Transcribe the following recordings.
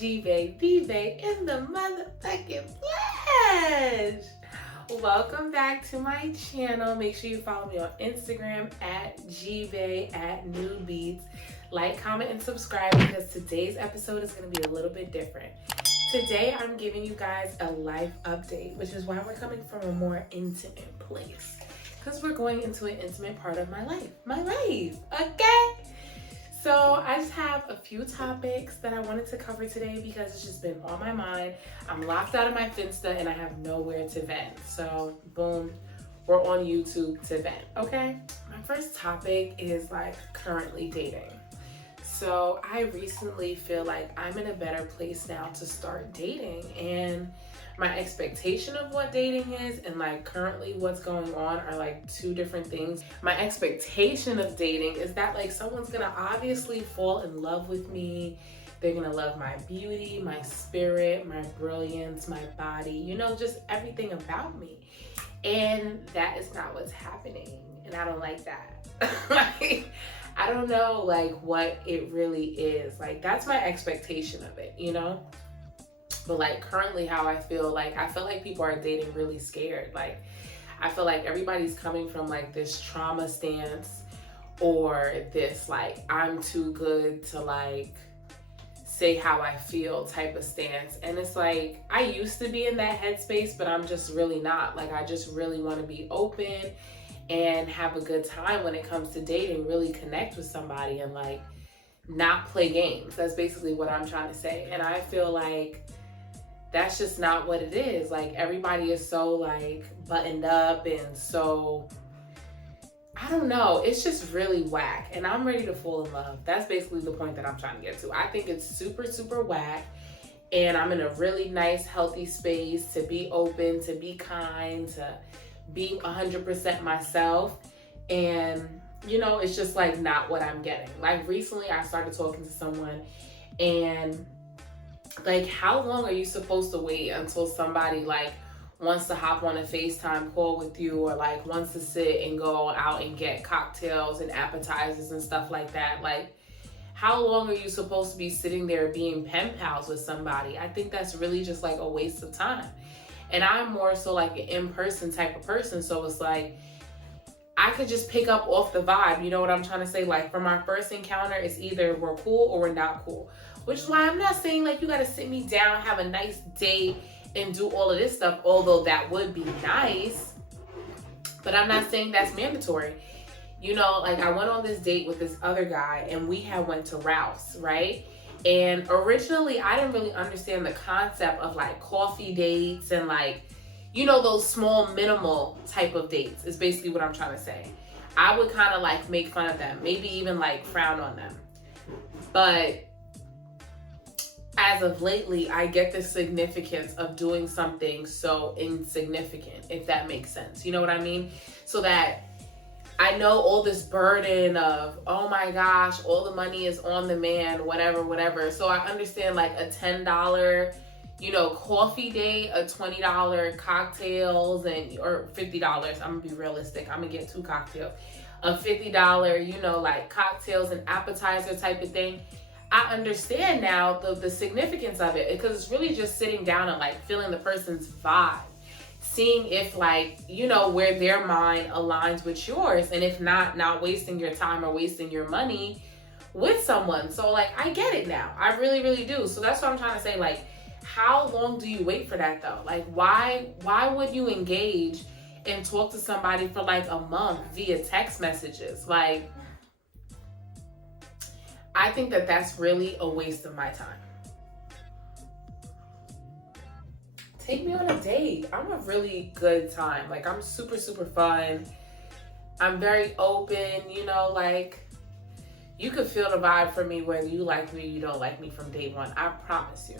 G-Bay, D-Bay in the motherfucking flesh. Welcome back to my channel. Make sure you follow me on Instagram at G-Bay at Nude Beats. Like, comment, and subscribe because today's episode is going to be a little bit different. Today, I'm giving you guys a life update, which is why we're coming from a more intimate place. Because we're going into an intimate part of my life. Okay? So I just have a few topics that I wanted to cover today because it's just been on my mind. I'm locked out of my Finsta and I have nowhere to vent. So boom, we're on YouTube to vent, okay? My first topic is currently dating. So I recently feel like I'm in a better place now to start dating, and my expectation of what dating is and currently what's going on are two different things. My expectation of dating is that someone's gonna obviously fall in love with me. They're gonna love my beauty, my spirit, my brilliance, my body, just everything about me. And that is not what's happening. And I don't like that. I don't know what it really is. That's my expectation of it, But currently how I feel like people are dating really scared. I feel like everybody's coming from this trauma stance or this I'm too good to say how I feel type of stance. And it's I used to be in that headspace, but I'm just really not. I just really want to be open and have a good time when it comes to dating, really connect with somebody and not play games. That's basically what I'm trying to say. And I feel like that's just not what it is. Everybody is so buttoned up and so, I don't know, it's just really whack. And I'm ready to fall in love. That's basically the point that I'm trying to get to. I think it's super, super whack. And I'm in a really nice, healthy space to be open, to be kind, to be 100% myself. And, it's just not what I'm getting. Recently I started talking to someone and how long are you supposed to wait until somebody wants to hop on a FaceTime call with you or wants to sit and go out and get cocktails and appetizers and stuff like that? How long are you supposed to be sitting there being pen pals with somebody? I think that's really just a waste of time. And I'm more so an in-person type of person. So it's I could just pick up off the vibe. You know what I'm trying to say? From our first encounter, it's either we're cool or we're not cool. Which is why I'm not saying you gotta sit me down, have a nice date, and do all of this stuff. Although that would be nice. But I'm not saying that's mandatory. I went on this date with this other guy and we had went to Ralph's, right? And originally, I didn't really understand the concept of coffee dates and those small minimal type of dates is basically what I'm trying to say. I would kind of make fun of them, maybe even frown on them. But as of lately, I get the significance of doing something so insignificant, if that makes sense. You know what I mean? So that I know all this burden of, oh my gosh, all the money is on the man, whatever. So I understand a $10, coffee date, a $20 cocktails or $50. I'm gonna be realistic. I'm gonna get 2 cocktails. A $50, cocktails and appetizer type of thing. I understand now the significance of it because it's really just sitting down and feeling the person's vibe. Seeing if where their mind aligns with yours, and if not wasting your time or wasting your money with someone. So I get it now. I really, really do. So that's what I'm trying to say. How long do you wait for that though? Why would you engage and talk to somebody for a month via text messages? I think that that's really a waste of my time. Take me on a date. I'm a really good time. I'm super, super fun. I'm very open, you could feel the vibe from me whether you like me or you don't like me from day one. I promise you.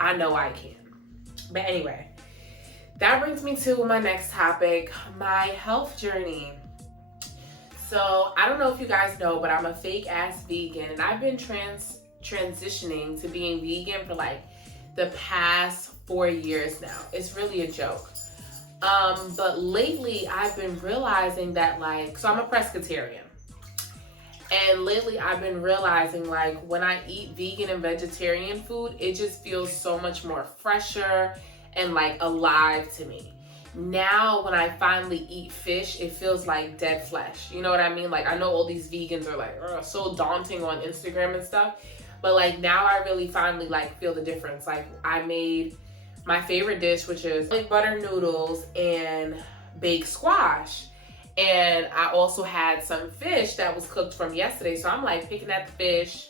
I know I can. But anyway, that brings me to my next topic, my health journey. So I don't know if you guys know, but I'm a fake ass vegan and I've been transitioning to being vegan for the past 4 years now. It's really a joke. But lately I've been realizing that so I'm a pescatarian. And lately I've been realizing, like, when I eat vegan and vegetarian food, it just feels so much more fresher and like alive to me. Now when I finally eat fish, it feels like dead flesh. You know what I mean? Like, I know all these vegans are like, so daunting on Instagram and stuff, but like now I really finally like feel the difference. Like, I made my favorite dish, which is garlic butter noodles and baked squash. And I also had some fish that was cooked from yesterday. So I'm like picking at the fish.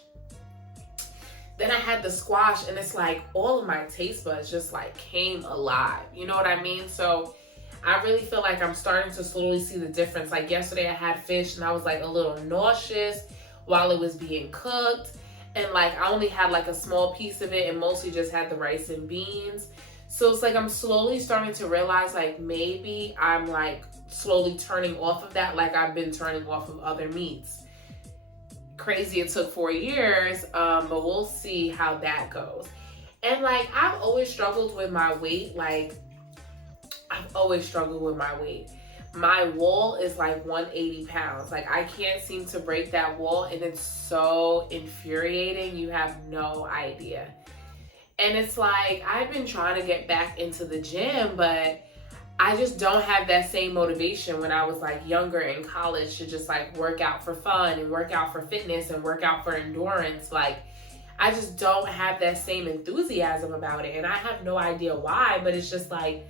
Then I had the squash, and it's like all of my taste buds just like came alive. You know what I mean? So I really feel like I'm starting to slowly see the difference. Like yesterday I had fish and I was like a little nauseous while it was being cooked. And like I only had like a small piece of it and mostly just had the rice and beans. So it's like I'm slowly starting to realize like maybe I'm like slowly turning off of that, like I've been turning off of other meats. Crazy, it took 4 years, but we'll see how that goes. And like I've always struggled with my weight. Like I've always struggled with my weight. My wall is like 180 pounds. Like I can't seem to break that wall, and it's so infuriating. You have no idea. And it's like I've been trying to get back into the gym, but I just don't have that same motivation when I was like younger in college to just like work out for fun and work out for fitness and work out for endurance. Like I just don't have that same enthusiasm about it. And I have no idea why, but it's just like,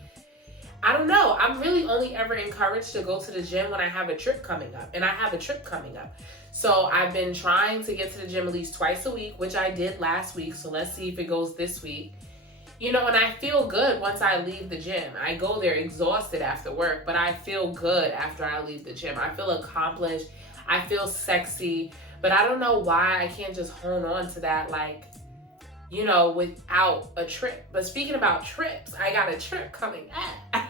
I don't know. I'm really only ever encouraged to go to the gym when I have a trip coming up, and I have a trip coming up. So I've been trying to get to the gym at least twice a week, which I did last week. So let's see if it goes this week. You know, and I feel good once I leave the gym. I go there exhausted after work, but I feel good after I leave the gym. I feel accomplished. I feel sexy, but I don't know why I can't just hone on to that, like, you know, without a trip. But speaking about trips, I got a trip coming up.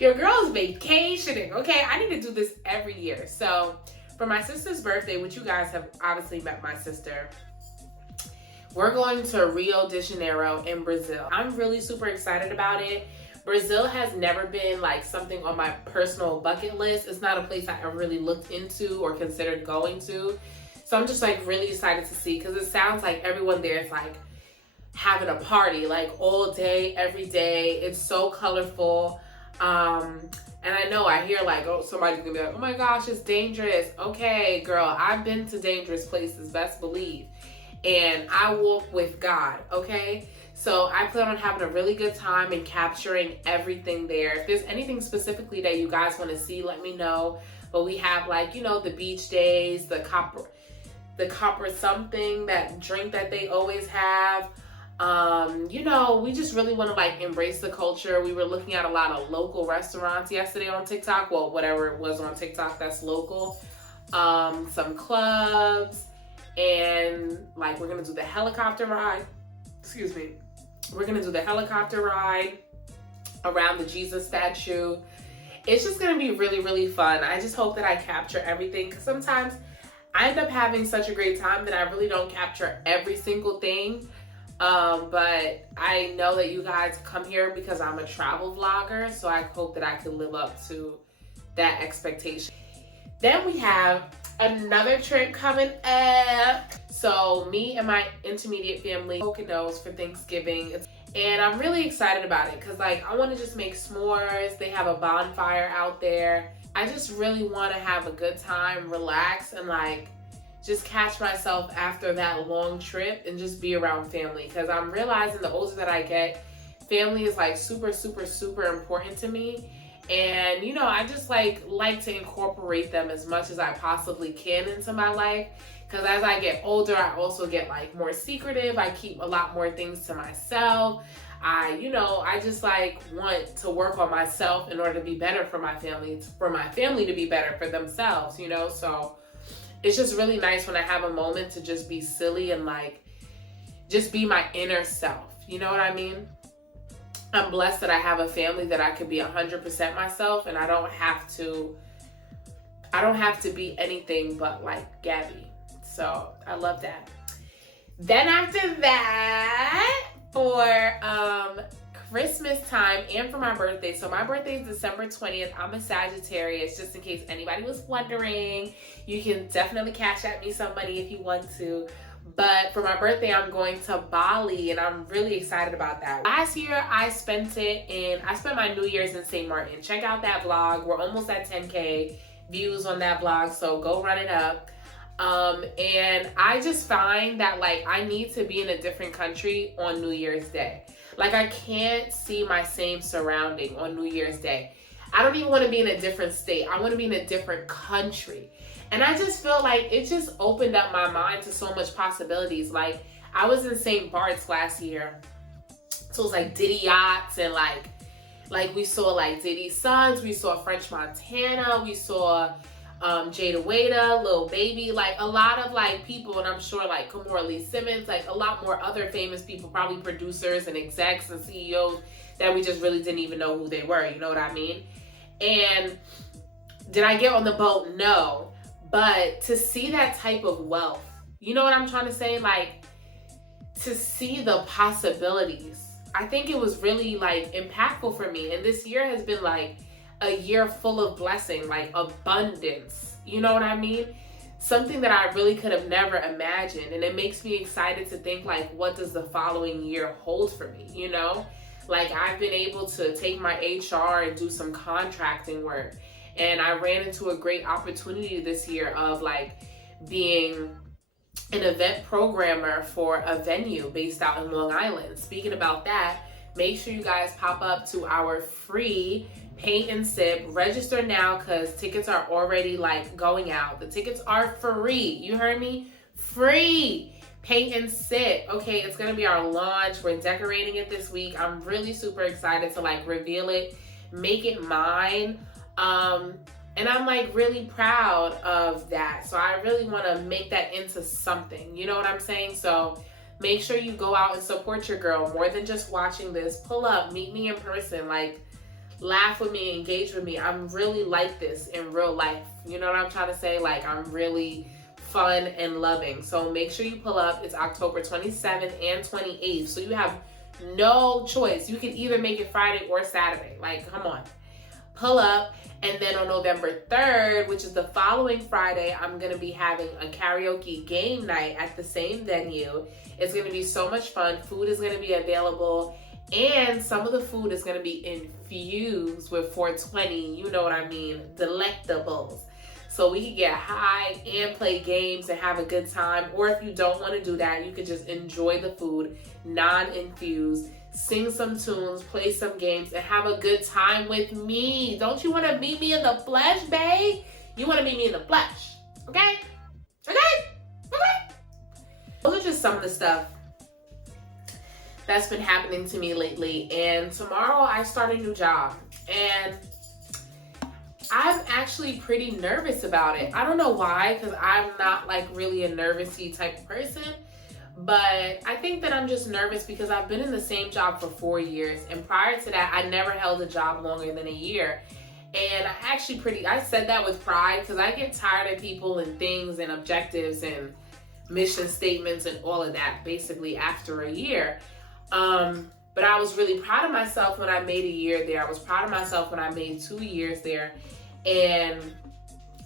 Your girl's vacationing, okay? I need to do this every year. So for my sister's birthday, which you guys have obviously met my sister, we're going to Rio de Janeiro in Brazil. I'm really super excited about it. Brazil has never been like something on my personal bucket list. It's not a place I ever really looked into or considered going to. So I'm just like really excited to see, because it sounds like everyone there is like having a party like all day, every day. It's so colorful. And I know I hear like, oh, somebody's gonna be like, oh my gosh, it's dangerous. Okay, girl, I've been to dangerous places, best believe. And I walk with God, okay? So I plan on having a really good time and capturing everything there. If there's anything specifically that you guys want to see, let me know. But we have like, you know, the beach days, the copper something, that drink that they always have. You know, we just really want to like embrace the culture. We were looking at a lot of local restaurants yesterday on TikTok. Well, whatever it was on TikTok that's local. Some clubs. And like, we're gonna do the helicopter ride. Excuse me. We're gonna do the helicopter ride around the Jesus statue. It's just gonna be really, really fun. I just hope that I capture everything, because sometimes I end up having such a great time that I really don't capture every single thing. But I know that you guys come here because I'm a travel vlogger, so I hope that I can live up to that expectation. Then we have another trip coming up. So me and my intermediate family, Poconos for Thanksgiving. And I'm really excited about it because like I want to just make s'mores. They have a bonfire out there. I just really want to have a good time, relax, and like just catch myself after that long trip and just be around family. Because I'm realizing the older that I get, family is like super, super, super important to me. And, you know, I just like to incorporate them as much as I possibly can into my life. Because as I get older, I also get like more secretive. I keep a lot more things to myself. I just like want to work on myself in order to be better for my family to be better for themselves, you know? So it's just really nice when I have a moment to just be silly and like, just be my inner self. You know what I mean? I'm blessed that I have a family that I could be 100% myself, and I don't have to be anything but like Gabby. So I love that. Then after that, for Christmas time and for my birthday. So my birthday is December 20th. I'm a Sagittarius, just in case anybody was wondering. You can definitely cash at me some money if you want to. But for my birthday, I'm going to Bali, and I'm really excited about that. Last year, I spent my New Year's in St. Martin. Check out that vlog. We're almost at 10K views on that vlog, so go run it up. And I just find that, like, I need to be in a different country on New Year's Day. Like, I can't see my same surrounding on New Year's Day. I don't even want to be in a different state. I want to be in a different country. And I just feel like it just opened up my mind to so much possibilities. Like, I was in St. Bart's last year. So it was like Diddy Yachts, and like we saw like Diddy's sons, we saw French Montana, we saw Jada Waiter, Lil Baby, like a lot of like people, and I'm sure like Kimora Lee Simmons, like a lot more other famous people, probably producers and execs and CEOs that we just really didn't even know who they were, you know what I mean? And did I get on the boat? No. But to see that type of wealth, you know what I'm trying to say? Like, to see the possibilities, I think it was really like impactful for me. And this year has been like a year full of blessing, like abundance. You know what I mean? Something that I really could have never imagined. And it makes me excited to think, like, what does the following year hold for me, you know? Like, I've been able to take my HR and do some contracting work. And I ran into a great opportunity this year of like being an event programmer for a venue based out in Long Island. Speaking about that, make sure you guys pop up to our free Paint and Sip. Register now because tickets are already like going out. The tickets are free. You heard me? Free. Paint and Sip. Okay, it's going to be our launch. We're decorating it this week. I'm really super excited to like reveal it, make it mine. And I'm like really proud of that. So I really want to make that into something. You know what I'm saying? So make sure you go out and support your girl more than just watching this. Pull up, meet me in person, like laugh with me, engage with me. I'm really like this in real life. You know what I'm trying to say? Like, I'm really fun and loving. So make sure you pull up. It's October 27th and 28th. So you have no choice. You can either make it Friday or Saturday. Like, come on. Pull up. And then on November 3rd, which is the following Friday, I'm going to be having a karaoke game night at the same venue. It's going to be so much fun. Food is going to be available. And some of the food is going to be infused with 420, you know what I mean, delectables. So we can get high and play games and have a good time. Or if you don't want to do that, you can just enjoy the food, non-infused. Sing some tunes, play some games, and have a good time with me. Don't you want to meet me in the flesh, babe? You want to meet me in the flesh, okay? Okay? Those are just some of the stuff that's been happening to me lately. And tomorrow I start a new job. And I'm actually pretty nervous about it. I don't know why, because I'm not like really a nervousy type of person. But I think that I'm just nervous because I've been in the same job for 4 years. And prior to that, I never held a job longer than a year. And I said that with pride because I get tired of people and things and objectives and mission statements and all of that basically after a year. But I was really proud of myself when I made a year there. I was proud of myself when I made 2 years there. And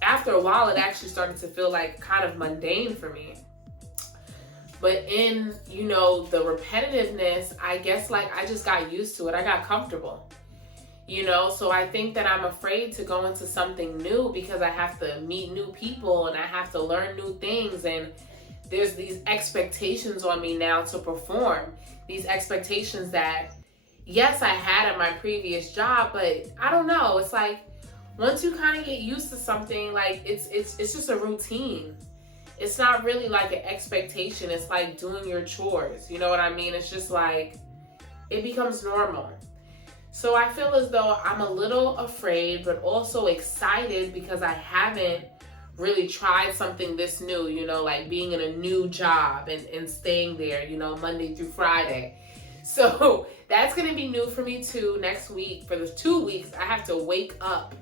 after a while, it actually started to feel like kind of mundane for me. But in, you know, the repetitiveness, I guess like I just got used to it. I got comfortable, you know? So I think that I'm afraid to go into something new because I have to meet new people and I have to learn new things. And there's these expectations on me now to perform. These expectations that, yes, I had at my previous job, but I don't know. It's like once you kind of get used to something, like it's just a routine. It's not really like an expectation. It's like doing your chores. You know what I mean? It's just like, it becomes normal. So I feel as though I'm a little afraid, but also excited because I haven't really tried something this new, you know, like being in a new job and staying there, you know, Monday through Friday. So that's going to be new for me too. Next week, for the 2 weeks, I have to wake up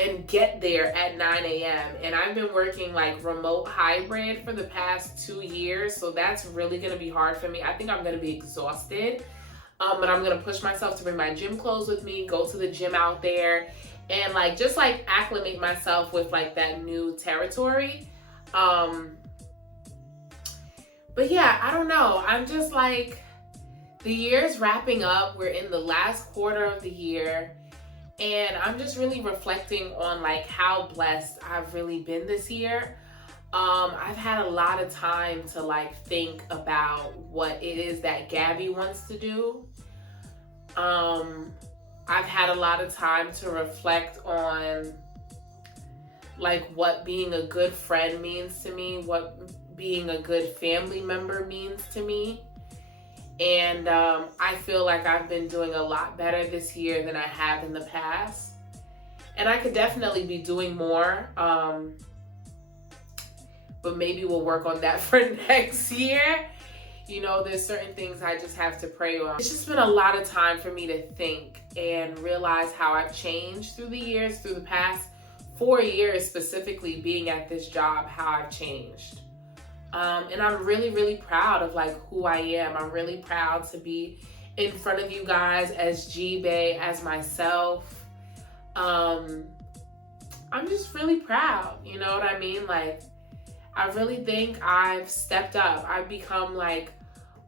and get there at 9 a.m. And I've been working like remote hybrid for the past 2 years. So that's really going to be hard for me. I think I'm going to be exhausted. But I'm gonna push myself to bring my gym clothes with me, go to the gym out there, and like just like acclimate myself with like that new territory. But yeah, I don't know. I'm just like, the year's wrapping up. We're in the last quarter of the year. And I'm just really reflecting on like how blessed I've really been this year. I've had a lot of time to like think about what it is that Gabby wants to do. I've had a lot of time to reflect on like what being a good friend means to me, what being a good family member means to me. And I feel like I've been doing a lot better this year than I have in the past. And I could definitely be doing more. But maybe we'll work on that for next year. You know, there's certain things I just have to pray on. It's just been a lot of time for me to think and realize how I've changed through the years, through the past 4 years specifically being at this job, how I've changed. And I'm really, really proud of like who I am. I'm really proud to be in front of you guys as G-Bay, as myself. I'm just really proud, you know what I mean? Like, I really think I've stepped up. I've become like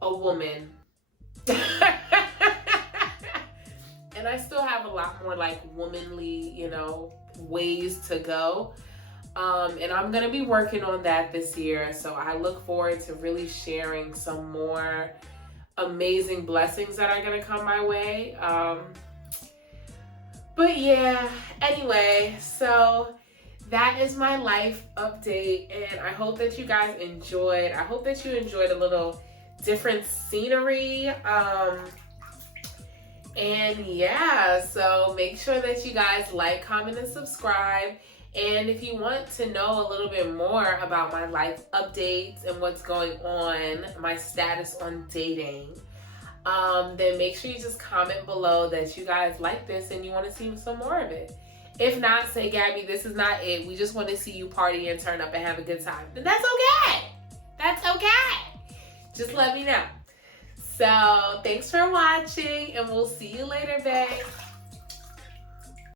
a woman. And I still have a lot more like womanly, you know, ways to go. And I'm going to be working on that this year. So I look forward to really sharing some more amazing blessings that are going to come my way. But yeah, anyway, so that is my life update. And I hope that you guys enjoyed. I hope that you enjoyed a little different scenery. And yeah, so make sure that you guys like, comment, and subscribe. And if you want to know a little bit more about my life updates and what's going on, my status on dating, then make sure you just comment below that you guys like this and you want to see some more of it. If not, say, Gabby, this is not it. We just want to see you party and turn up and have a good time. Then that's okay. That's okay. Just let me know. So thanks for watching, and we'll see you later, babe.